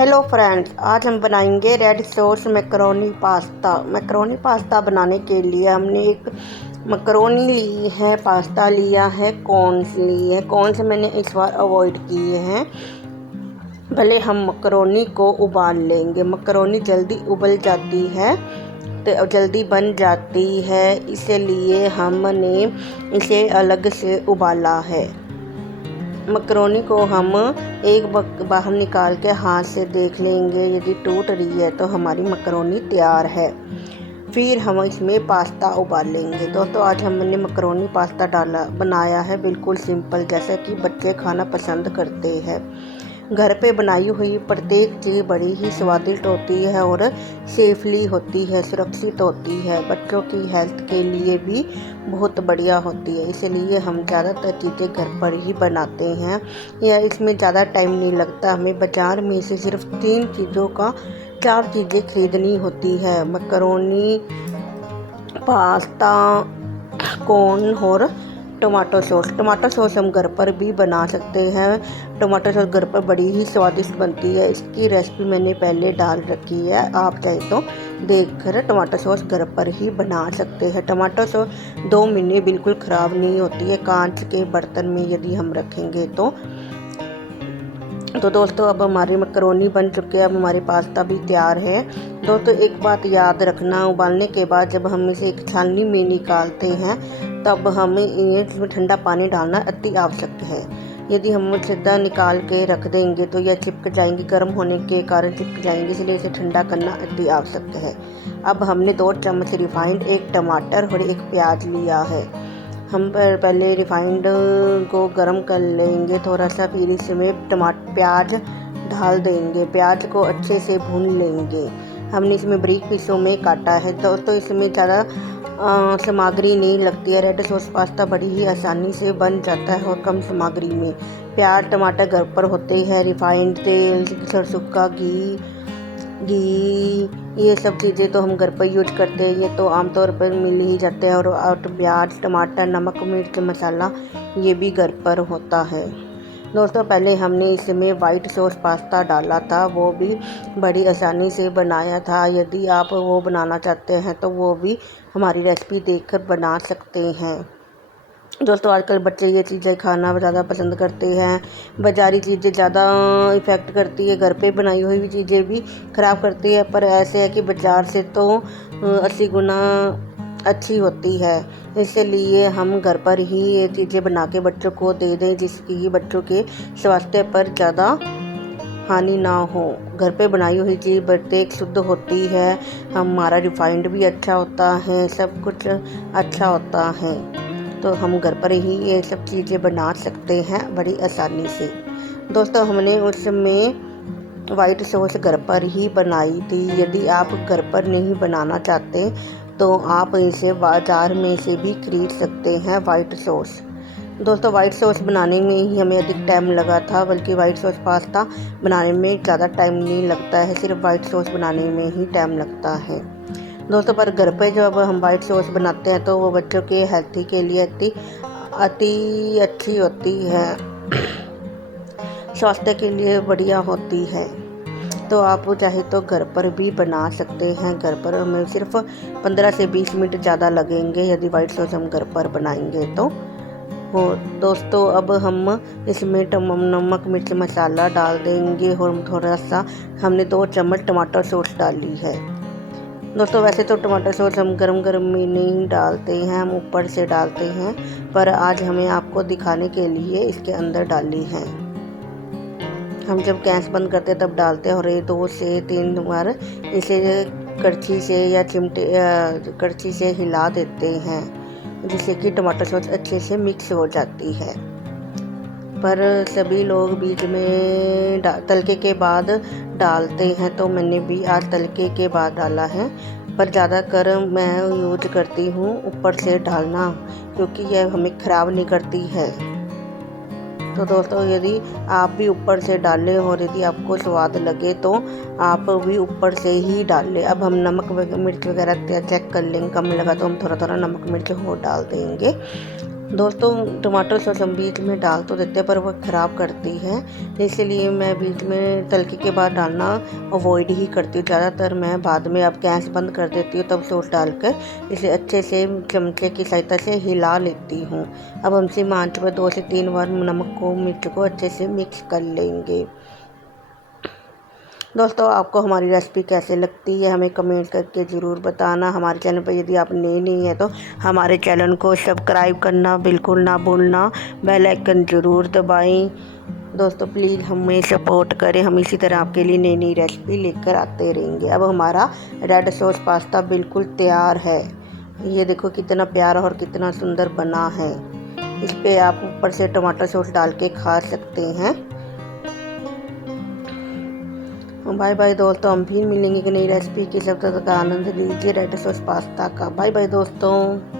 Hello friends, आज हम बनाएंगे रेड सॉस मैकरोनी पास्ता बनाने के लिए हमने एक मैकरोनी ली है, पास्ता लिया है, कॉर्न्स लिए हैं। कॉर्न्स मैंने इस बार अवॉइड किए हैं। पहले हम मैकरोनी को उबाल लेंगे। मैकरोनी जल्दी उबल जाती है तो जल्दी बन जाती है, इसलिए हमने इसे अलग से उबाला है। मैकरोनी को हम एक बाहर निकाल के हाथ से देख लेंगे, यदि टूट रही है तो हमारी मैकरोनी तैयार है। फिर हम इसमें पास्ता उबाल लेंगे। दोस्तों, आज हमने मैकरोनी पास्ता बनाया है, बिल्कुल सिंपल, जैसा कि बच्चे खाना पसंद करते हैं। घर पे बनाई हुई प्रत्येक चीज़ बड़ी ही स्वादिष्ट होती है और सेफली होती है, सुरक्षित होती है, बच्चों की हेल्थ के लिए भी बहुत बढ़िया होती है। इसलिए हम ज़्यादातर चीज़ें घर पर ही बनाते हैं, या इसमें ज़्यादा टाइम नहीं लगता। हमें बाज़ार में से सिर्फ 4 चीज़ें खरीदनी होती है: मैकरोनी, पास्ता, कॉर्न और टमाटो सॉस हम घर पर भी बना सकते हैं। टमाटो सॉस घर पर बड़ी ही स्वादिष्ट बनती है। इसकी रेसिपी मैंने पहले डाल रखी है, आप चाहे तो देखकर टमाटो सॉस घर पर ही बना सकते हैं। टमाटो सॉस 2 महीने बिल्कुल ख़राब नहीं होती है, कांच के बर्तन में यदि हम रखेंगे तो। दोस्तों, अब हमारी मैकरोनी बन चुके हैं, अब हमारी पास्ता भी तैयार है। दोस्तों, एक बात याद रखना, उबालने के बाद जब हम इसे एक छाननी में निकालते हैं तब हमें इसमें ठंडा पानी डालना अति आवश्यक है। यदि हम सीधा निकाल के रख देंगे तो यह चिपक जाएंगी, गर्म होने के कारण चिपक जाएंगे, इसलिए इसे ठंडा करना अति आवश्यक है। अब हमने 2 चम्मच रिफाइंड, 1 टमाटर और 1 प्याज लिया है। हम पहले रिफाइंड को गर्म कर लेंगे थोड़ा सा, फिर इसमें प्याज डाल देंगे। प्याज को अच्छे से भून लेंगे। हमने इसमें बारीक पीसों में काटा है। दोस्तों, इसमें ज़्यादा सामग्री नहीं लगती है। रेड सॉस पास्ता बड़ी ही आसानी से बन जाता है और कम सामग्री में। प्याज टमाटर घर पर होते हैं, रिफाइंड तेल, सरसों का घी, ये सब चीज़ें तो हम घर पर यूज करते हैं, ये तो आमतौर पर मिल ही जाते हैं। और प्याज टमाटर, नमक मिर्च मसाला ये भी घर पर होता है। दोस्तों, पहले हमने इसमें वाइट सॉस पास्ता डाला था, वो भी बड़ी आसानी से बनाया था। यदि आप वो बनाना चाहते हैं तो वो भी हमारी रेसिपी देखकर बना सकते हैं। दोस्तों, आजकल बच्चे ये चीज़ें खाना ज़्यादा पसंद करते हैं। बाज़ारी चीज़ें ज़्यादा इफ़ेक्ट करती है, घर पे बनाई हुई चीज़ें भी ख़राब करती है, पर ऐसे है कि बाज़ार से तो 80 गुना अच्छी होती है। इसलिए हम घर पर ही ये चीज़ें बना के बच्चों को दे दें, जिसकी बच्चों के स्वास्थ्य पर ज़्यादा हानि ना हो। घर पे बनाई हुई चीज़ प्रत्येक शुद्ध होती है, हमारा रिफाइंड भी अच्छा होता है, सब कुछ अच्छा होता है। तो हम घर पर ही ये सब चीज़ें बना सकते हैं बड़ी आसानी से। दोस्तों, हमने उसमें वाइट सॉस घर पर ही बनाई थी। यदि आप घर पर नहीं बनाना चाहते तो आप इसे बाज़ार में से भी खरीद सकते हैं वाइट सॉस। दोस्तों, वाइट सॉस बनाने में ही हमें अधिक टाइम लगा था, बल्कि वाइट सॉस पास्ता बनाने में ज़्यादा टाइम नहीं लगता है, सिर्फ वाइट सॉस बनाने में ही टाइम लगता है। दोस्तों, पर घर पे जब हम वाइट सॉस बनाते हैं तो वो बच्चों के हेल्थी के लिए अति अच्छी होती है, स्वास्थ्य के लिए बढ़िया होती है। तो आप चाहे तो घर पर भी बना सकते हैं। घर पर हमें सिर्फ 15 से 20 मिनट ज़्यादा लगेंगे यदि वाइट सॉस हम घर पर बनाएंगे तो। दोस्तों, अब हम इसमें नमक मिर्च मसाला डाल देंगे और थोड़ा सा हमने 2 चम्मच टमाटर सॉस डाली है। दोस्तों, वैसे तो टमाटर सॉस हम गरम में नहीं डालते हैं, हम ऊपर से डालते हैं, पर आज हमें आपको दिखाने के लिए इसके अंदर डाली है। हम जब गैस बंद करते हैं तब डालते हैं और ये 2 से 3 बार इसे करछी से या करछी से हिला देते हैं, जिससे कि टमाटर सॉस अच्छे से मिक्स हो जाती है। पर सभी लोग बीच में तलके के बाद डालते हैं, तो मैंने भी आज तलके के बाद डाला है। पर ज़्यादातर मैं यूज करती हूँ ऊपर से डालना, क्योंकि यह हमें ख़राब नहीं करती है। तो दोस्तों, यदि आप भी ऊपर से डालें और यदि आपको स्वाद लगे तो आप भी ऊपर से ही डाल लें। अब हम नमक मिर्च वगैरह चेक कर लेंगे, कम लगा तो हम थोड़ा नमक मिर्च और डाल देंगे। दोस्तों टमाटर सॉस हम बीच में डाल तो देते हैं पर वह ख़राब करती है, इसलिए मैं बीच में तलके के बाद डालना अवॉइड ही करती हूँ। ज़्यादातर मैं बाद में अब गैस बंद कर देती हूँ तब सॉस डालकर इसे अच्छे से चमचे की सहायता से हिला लेती हूँ। अब हम सिम आंच पर 2 से 3 बार नमक को मिर्च को अच्छे से मिक्स कर लेंगे। दोस्तों आपको हमारी रेसिपी कैसे लगती है हमें कमेंट करके ज़रूर बताना। हमारे चैनल पर यदि आप नए नहीं हैं तो हमारे चैनल को सब्सक्राइब करना बिल्कुल ना भूलना, बेल आइकन ज़रूर दबाएं। दोस्तों प्लीज़ हमें सपोर्ट करें, हम इसी तरह आपके लिए नई नई रेसिपी लेकर आते रहेंगे। अब हमारा रेड सॉस पास्ता बिल्कुल तैयार है। ये देखो कितना प्यारा और कितना सुंदर बना है। इस पर आप ऊपर से टमाटर सॉस डाल के खा सकते हैं। बाय बाय दोस्तों, हम फिर मिलेंगे एक नई रेसिपी के साथ। तब तक का आनंद लीजिए रेड सॉस पास्ता का। बाय बाय दोस्तों।